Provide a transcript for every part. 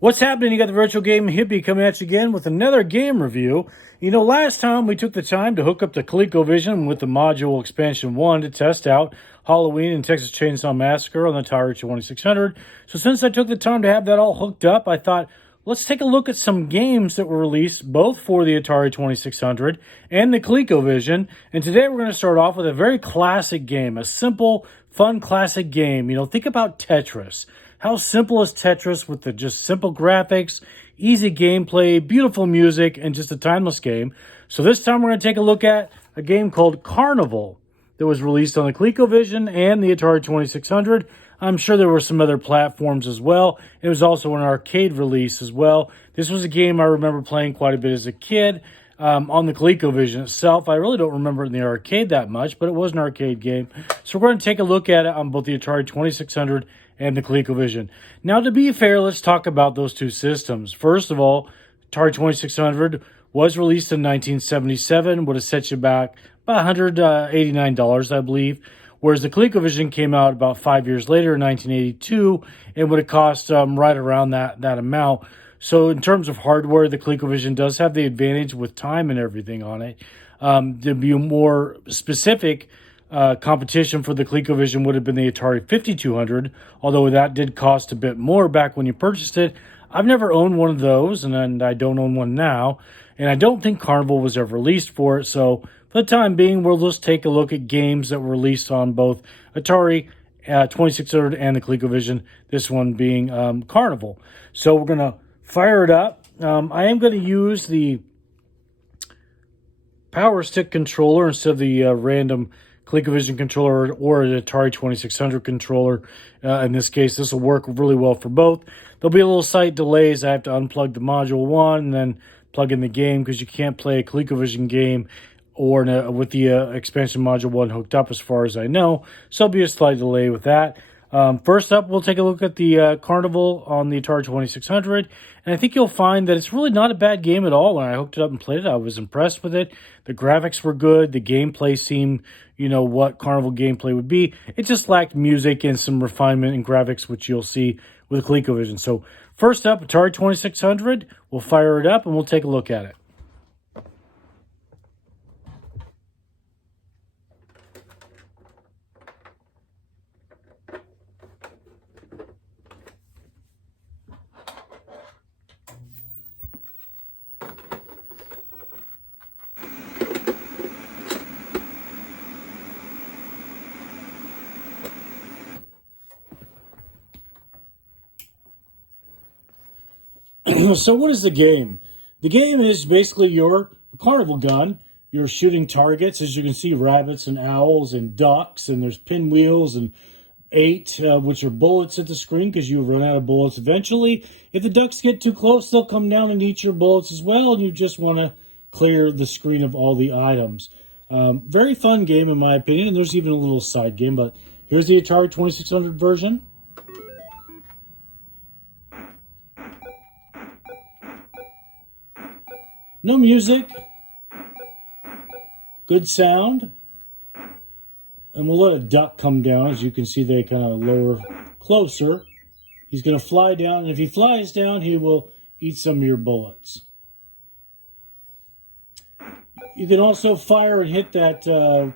What's happening? You got the Virtual Game Hippie coming at you again with another game review. You know, last time we took the time to hook up the ColecoVision with the Module Expansion 1 to test out Halloween and Texas Chainsaw Massacre on the Atari 2600. So since I took the time to have that all hooked up, I thought, let's take a look at some games that were released both for the Atari 2600 and the ColecoVision. And today we're going to start off with a very classic game, a simple, fun, classic game. You know, think about Tetris. How simple is Tetris with the just simple graphics, easy gameplay, beautiful music, and just a timeless game? So this time we're going to take a look at a game called Carnival that was released on the ColecoVision and the Atari 2600. I'm sure there were some other platforms as well. It was also an arcade release as well. This was a game I remember playing quite a bit as a kid on the ColecoVision itself. I really don't remember it in the arcade that much, but it was an arcade game. So we're going to take a look at it on both the Atari 2600 and the ColecoVision. Now, to be fair, let's talk about those two systems. First of all, Atari 2600 was released in 1977, would have set you back about $189, I believe, whereas the ColecoVision came out about 5 years later in 1982 and would have cost right around that amount. So in terms of hardware, the ColecoVision does have the advantage with time and everything on it. To be more specific, competition for the ColecoVision would have been the Atari 5200, although that did cost a bit more back when you purchased it. I've never owned one of those, and I don't own one now, and I don't think Carnival was ever released for it. So for the time being, we'll just take a look at games that were released on both Atari 2600 and the ColecoVision, this one being Carnival. So we're going to fire it up. I am going to use the power stick controller instead of the random ColecoVision controller or the Atari 2600 controller. In this case, this will work really well for both. There'll be a little slight delays. I have to unplug the Module 1 and then plug in the game because you can't play a ColecoVision game or with the expansion Module 1 hooked up as far as I know. So there'll be a slight delay with that. First up, we'll take a look at the Carnival on the Atari 2600, and I think you'll find that it's really not a bad game at all. When I hooked it up and played it, I was impressed with it. The graphics were good. The gameplay seemed, what Carnival gameplay would be. It just lacked music and some refinement in graphics, which you'll see with ColecoVision. So first up, Atari 2600, we'll fire it up and we'll take a look at it. So what is the game? The game is basically your carnival gun. You're shooting targets. As you can see, rabbits and owls and ducks, and there's pinwheels and 8, which are bullets at the screen because you run out of bullets eventually. If the ducks get too close, they'll come down and eat your bullets as well, and you just want to clear the screen of all the items. Very fun game in my opinion, and there's even a little side game, but here's the Atari 2600 version. No music, good sound, and we'll let a duck come down. As you can see, they kind of lower closer. He's going to fly down, and if he flies down, he will eat some of your bullets. You can also fire and hit that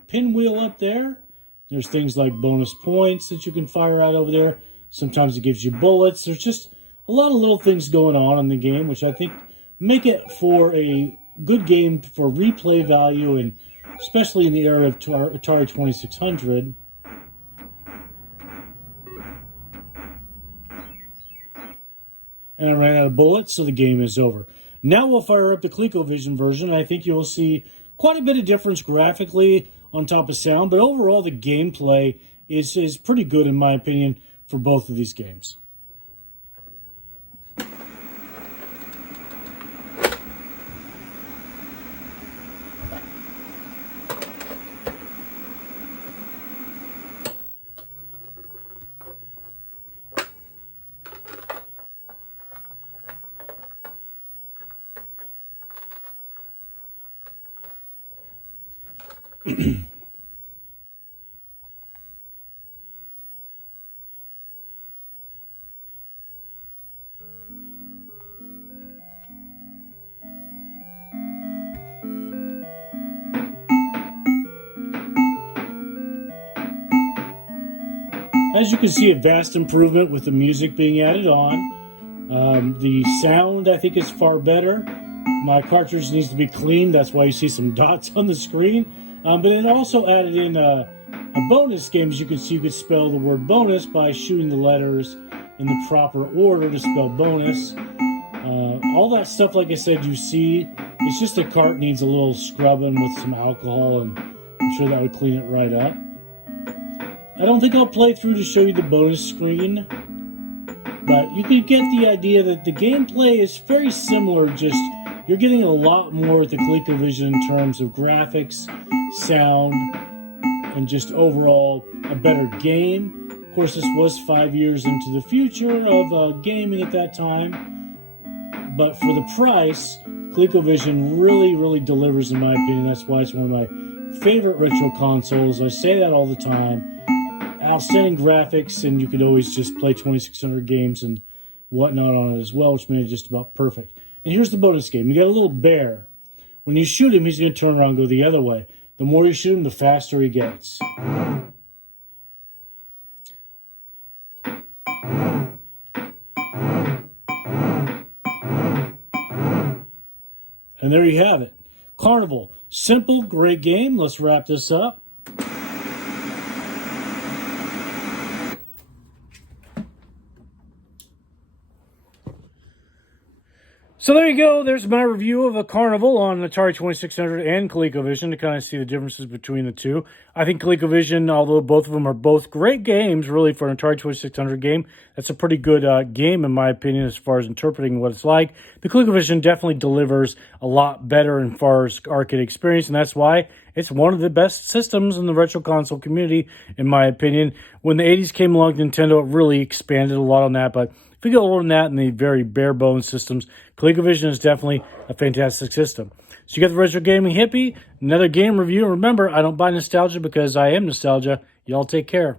pinwheel up there. There's things like bonus points that you can fire out over there. Sometimes it gives you bullets. There's just a lot of little things going on in the game, which I think make it for a good game for replay value, and especially in the era of Atari 2600. And I ran out of bullets, so the game is over. Now we'll fire up the ColecoVision version. I think you'll see quite a bit of difference graphically on top of sound, but overall the gameplay is pretty good in my opinion for both of these games. As you can see, a vast improvement with the music being added on. The sound, I think, is far better. My cartridge needs to be cleaned. That's why you see some dots on the screen. But it also added in a bonus game. As you can see, you could spell the word bonus by shooting the letters in the proper order to spell bonus. All that stuff, like I said, you see, it's just the cart needs a little scrubbing with some alcohol, and I'm sure that would clean it right up. I don't think I'll play through to show you the bonus screen, but you can get the idea that the gameplay is very similar, just you're getting a lot more with the ColecoVision in terms of graphics, sound, and just overall a better game. Of course, this was 5 years into the future of gaming at that time, but for the price, ColecoVision really delivers, in my opinion. That's why it's one of my favorite retro consoles. I say that all the time. Outstanding graphics, and you could always just play 2600 games and whatnot on it as well, which made it just about perfect. And here's the bonus game. You got a little bear. When you shoot him, he's going to turn around and go the other way. The more you shoot him, the faster he gets. And there you have it. Carnival. Simple, great game. Let's wrap this up. So there you go. There's my review of a Carnival on Atari 2600 and ColecoVision to kind of see the differences between the two. I think ColecoVision, although both of them are both great games, really, for an Atari 2600 game, that's a pretty good game, in my opinion, as far as interpreting what it's like. The ColecoVision definitely delivers a lot better as far as arcade experience, and that's why it's one of the best systems in the retro console community, in my opinion. When the 80s came along, Nintendo really expanded a lot on that, but if we go over than that in the very bare bones systems, ColecoVision is definitely a fantastic system. So you got the Retro Gaming Hippie, another game review. Remember, I don't buy nostalgia because I am nostalgia. Y'all take care.